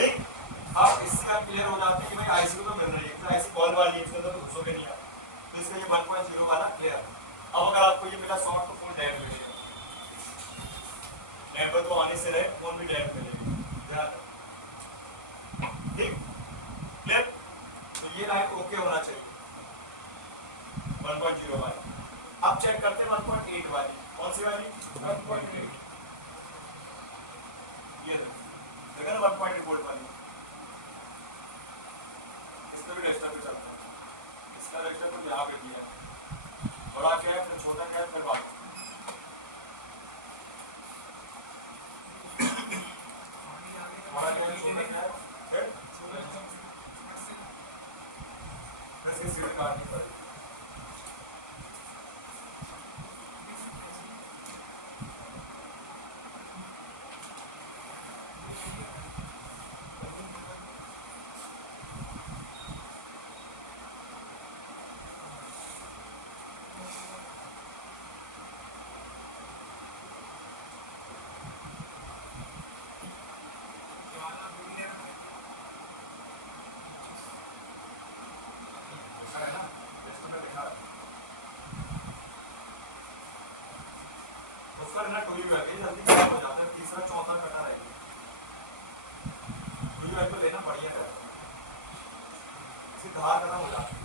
ठीक, अब इससे आप क्लियर हो जाते हैं कि भाई आईसी तो मिल रही है, तो ऐसी कॉल वाली इसके अंदर घुसोगे नहीं आप, तो इसका ये 1.0 वाला क्लियर। अब अगर आपको ये मिला शॉर्ट तो फोन डेड मिलेगा, नेटवर्क तो आने से रहे, फोन भी डेड मिलेगी, ठीक क्लियर। तो ये लाइन ओके होना चाहिए 1.0 वाली। अब चेक करते हैं 1.8 वाली, कौन सी वाली 1.8, ये देखा ना 1.8 वोल्ट वाली, इसका भी रजिस्टर पे चलता है, इसका रजिस्टर तो यहाँ पे दिया है, बड़ा क्या है फिर छोटा क्या है फिर बात, बड़ा क्या है छोटा क्या है फिर इसकी सीट काटनी पड़ेगी। टूली जल्दी खराब हो जाता है, तीसरा चौथा कटा रहेगा, टूली को लेना बढ़िया है, इसकी धार खत्म हो जाती है।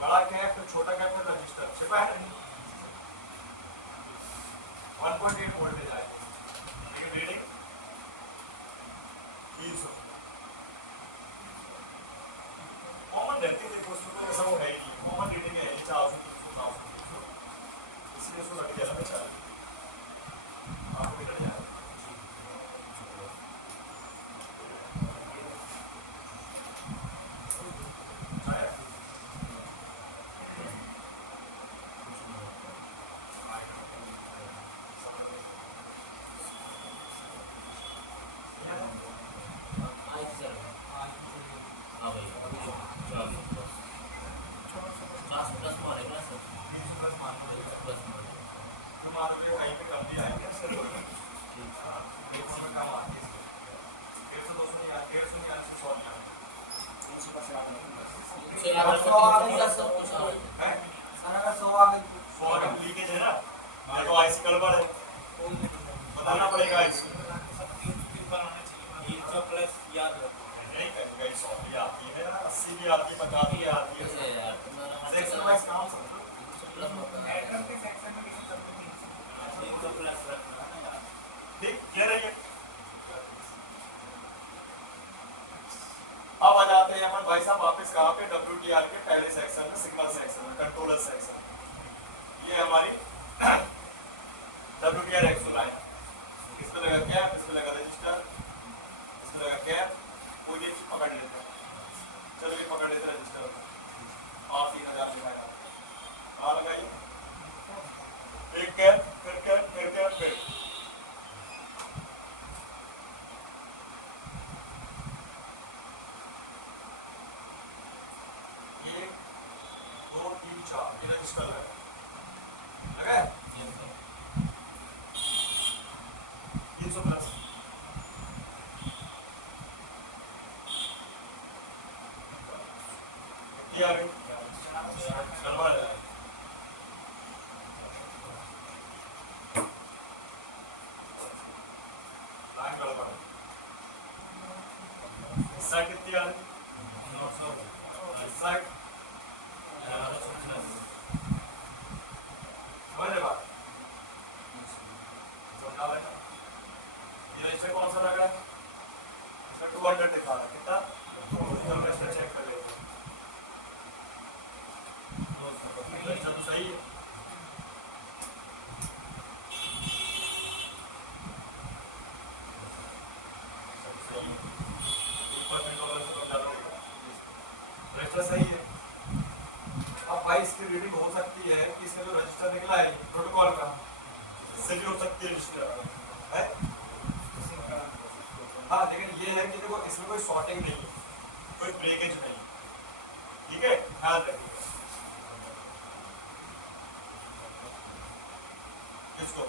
बड़ा कैप तो छोटा कैप में रजिस्टर छिपा है नहीं, 1.8 वोल्टेज आएगा, लेकिन रीडिंग 300 कॉमन रहती है, उसमें तो ऐसा वो है ही नहीं, कॉमन रीडिंग है 400 इसलिए उसको रख दिया था बेचारा, आपको भी लग जाएगा। लीकेज है ना, देखो आईसी गड़बड़ है, बताना पड़ेगा आईसी प्लस याद रखो, नहीं करेगा 100 भी आती है 80 भी आती है 50 भी आती है, सेक्शन वाइज काम समझो, ठीक क्लियर है ये। अब आ जाते हैं अपन भाई साहब वापस कहाँ पे, WTR के पहले सेक्शन में, सिग्नल सेक्शन में, कंट्रोलर सेक्शन, ये हमारी WTR एक्सो लाइन, इस पे लगा कैप, इस पे लगा रजिस्टर, इस पे लगा कैप, कोई भी पकड़ लेते हैं, चलो ये पकड़ लेते हैं रजिस्टर, और 3000 लगाएगा, कहाँ लगाइए, एक कैप फिर कैप फिर कैप फिर रजिस्टर लगा 300 प्लस, ये आ गई गड़बड़ है, लाइन गड़बड़ है, साइड कितनी आ रही, साइड कौन सा लग रहा है, इसका 200 दिखा रहा है, कितना चेक कर लेते हैं, तो सही है, सही है, सही है। भाई इसकी रीडिंग हो सकती है कि इसमें जो रजिस्टर निकला है प्रोटोकॉल का, इससे भी हो सकती है रजिस्टर है। हाँ लेकिन ये है कि देखो इसमें कोई शॉर्टिंग नहीं है, कोई ब्रेकेज नहीं, ठीक है, ध्यान रखिए। किसको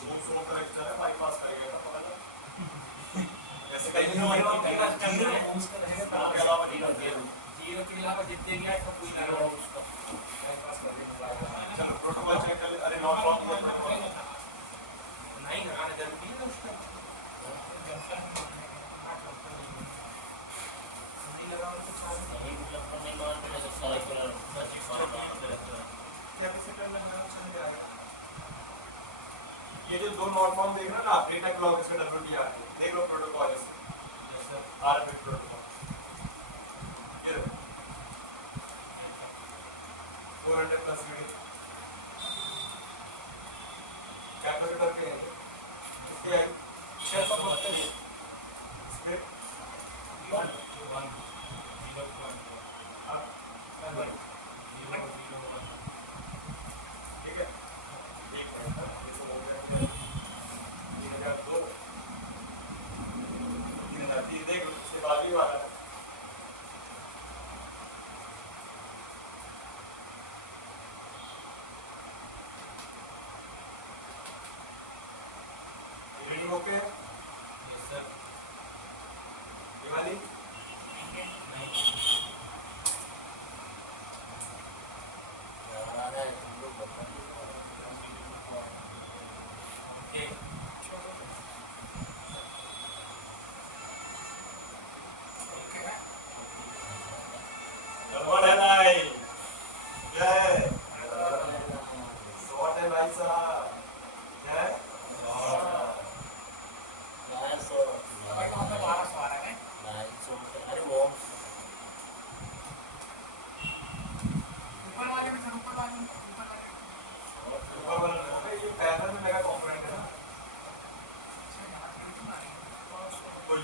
जो रजिस्टर है बाईपास करेगा तो पता नहीं ऐसे कहीं नहीं होगा के अलावा नहीं करते, जीरो के अलावा जितने भी आए सब पूछ रहा है उसको बाईपास कर देगा। चलो प्रोटोकॉल चेक कर ले। अरे नॉट रॉन्ग नहीं लगाना जरूरी है उसका ये जो दो नॉट फॉर्म देख रहे हो ना आप, डेटा क्लॉक इसका डब्ल्यूटीआर है, देख लो प्रोटोकॉल है आरएफ प्रोटोकॉल, ये 400 प्लस यूनिट कैपेसिटर के हैं इसके 632 स्क्रिप्ट ठीक है। देख उसके बाद ही वाला है रीडिंग ओके है ये वाली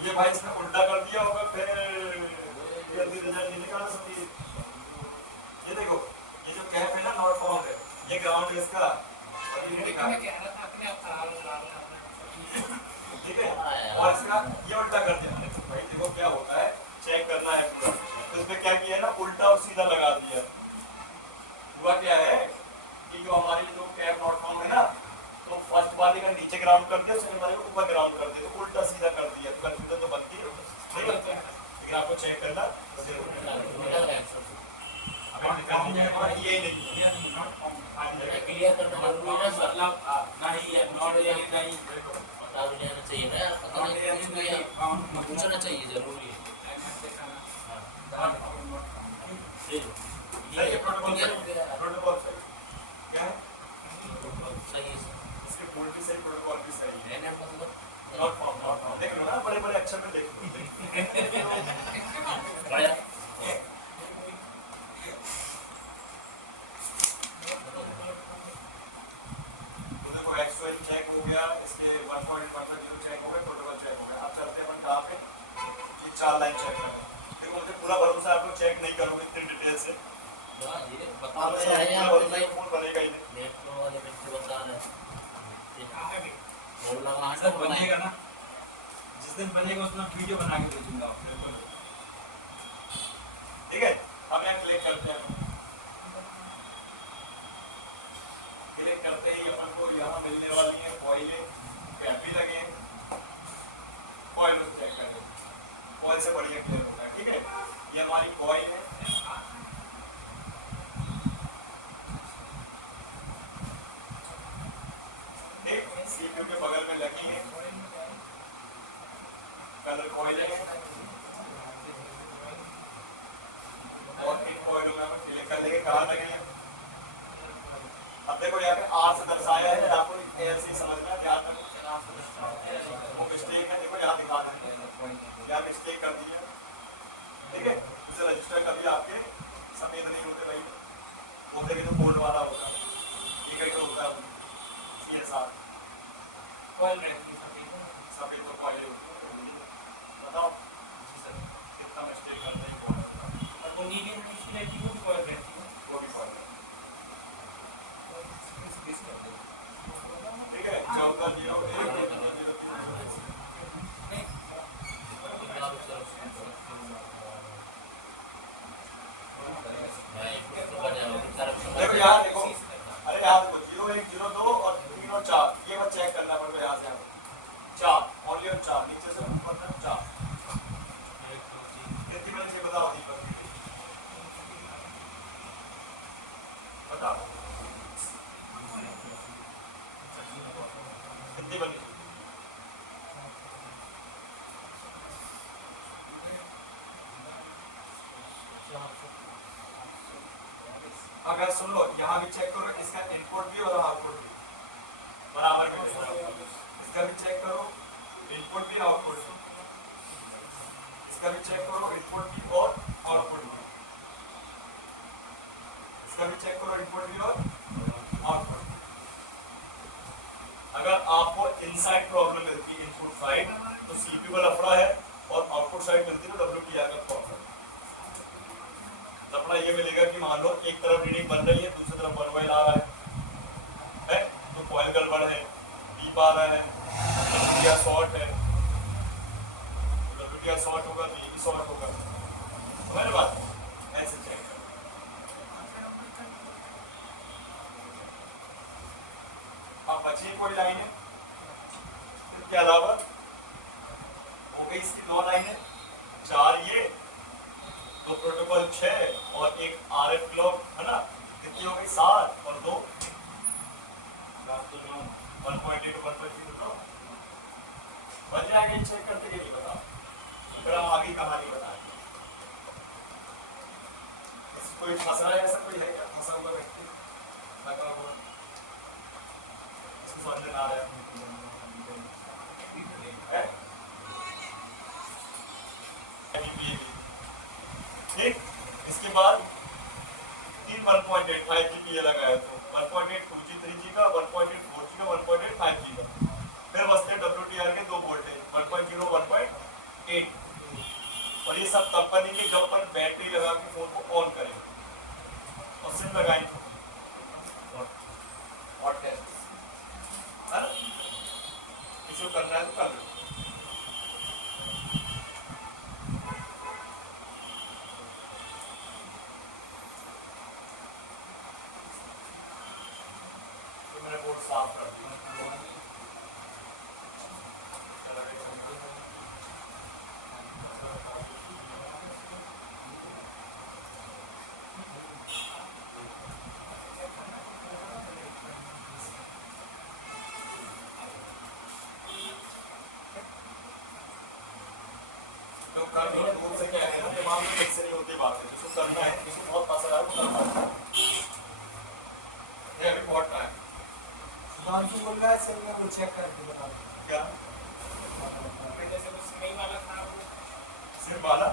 ये भाई इसने उल्टा कर दिया होगा, फिर जल्दी रिजल्ट नहीं निकाल सकती। ये देखो ये जो कैप है ना नॉट फाउंड है, ये ग्राउंड है इसका और ये निकाल ठीक है, और इसका ये उल्टा कर दिया। भाई देखो क्या होता है, चेक करना है पूरा। तो इसमें क्या किया है ना, उल्टा और सीधा लगा दिया। हुआ क्या है कि जो हमारी जो कैप नॉट फाउंड है ना, तो फर्स्ट वाले का नीचे ग्राउंड कर दिया, सेकंड वाले को ऊपर ग्राउंड कर दिया, तो उल्टा सीधा कर दिया। कंफ्यूजन तो बनती है, ठीक है, लेकिन आपको चेक करना ये नहीं क्लियर करना जरूरी है मतलब नहीं है नॉट ये नहीं पता भी लेना चाहिए ना, पता नहीं पूछना चाहिए जरूरी है। ये प्रोटोकॉल सही क्या है, सही है इसके बोर्ड भी सही, प्रोटोकॉल भी सही है। मतलब नॉट फाउंड देख लो ना, बड़े बड़े अक्षर में देख लो। एक्सएल चेक हो गया, इसके 1.1 चेक हो गया, प्रोटोकॉल चेक हो गया। अब चलते हैं अपन कहाँ पे, ये 4 लाइन चेक करें। देखो मुझे पूरा भरोसा है आप लोग चेक नहीं करोगे इतनी डिटेल से, बनेगा ही नहीं। बनेगा ना, जिस दिन बनेगा उस दिन वीडियो बना के भेजूंगा आपको, ठीक है। हम यहाँ क्लिक करते हैं, क्लिक करते ही अपन को यहाँ मिलने वाली है कॉइलें, कैप भी लगे हैं, कॉइल को चेक करें, कॉइल से बढ़िया क्लियर होता है, ठीक है। ये हमारी कॉइल है, ठीक, सीपीयू के बगल में लगी है, कलर कॉइल है, और इन कॉइलों में हम क्लिक कर लेंगे कहाँ लगे हैं। अब देखो यहाँ पे आर से दर्शाया है, आपको ऐसे ही समझना, ध्यान रखो वो मिस्टेक है, देखो यहाँ दिखा देते हैं, यहाँ मिस्टेक कर दिया, ठीक है। इसे रजिस्टर कभी आपके सफेद नहीं होते भाई, होते कि तो गोल्ड वाला होता है, ये कैसे होता है, ये साथ कॉल रहती है सफेद तो कॉइल होती है। बताओ कितना मिस्टेक करते हैं, और वो नीली किसी रहती है वो भी कॉल रहती है, वो भी कॉइल बता कितनी बनी? अगर सुन लो यहाँ भी चेक करो, इसका इनपुट भी और आउटपुट भी बराबर में मिलेगा। इसका भी चेक करो, इनपुट भी आउटपुट भी। इसका भी चेक करो, इनपुट भी और आउटपुट भी। इसका भी चेक करो, इनपुट भी और आउटपुट भी। अगर आपको इनसाइड प्रॉब्लम मिलती है इनपुट साइड तो सीपीयू का लफड़ा है, और आउटपुट साइड मिलती है तो WTR का प्रॉब्लम। लफड़ा ये मिलेगा कि मान लो एक तरफ रीडिंग बन रही है, दूसरी तरफ 1 वाइल आ रहा है तो कॉइल गड़बड़ है, बीप आ रहा है, WTR शॉर्ट है, WTR शॉर्ट होगा तो ये भी शॉर्ट होगा। समझ लो बात, ऐसे चेक करो। अब बची कोई लाइन है इसके अलावा, हो गई इसकी 2 लाइनें, 4 ये, 2 प्रोटोकॉल 6 और एक RF क्लॉक है ना, कितनी हो गई 7 और 2 1.8 1.0 बन जाएगा। चेक करते ये नहीं बता, फिर हम आगे कहानी बताएं। कोई फंसा है, ऐसा कोई है क्या फंसा हुआ व्यक्ति लगा हुआ, इसको समझ में आ रहा है? ठीक, इसके बाद 3 1.85 GB ये लगाया तो 1.8 2G 3G का, 1.8 4G का, 1.8 5G का। फिर बसते WTR के 2 वोल्टेज 1.0 1.8, और ये सब तब बनेंगे जब अपन बैटरी लगा के फोन को ऑन करें और सिम लगाएंगे और टेस्ट है ना, किसी को करना है तो कर लो। साफ कर दिया। तो कर दो, दूर से क्या है ना, दिमाग में फिक्स नहीं होती बातें, जिसको करना है, जिसको बहुत पसंद है वो करना है। ये भी बहुत टाइम सुधांशु बोल रहा है सर, मैं वो चेक करके बता दूं क्या जैसे वो सिम वाला था, सिम वाला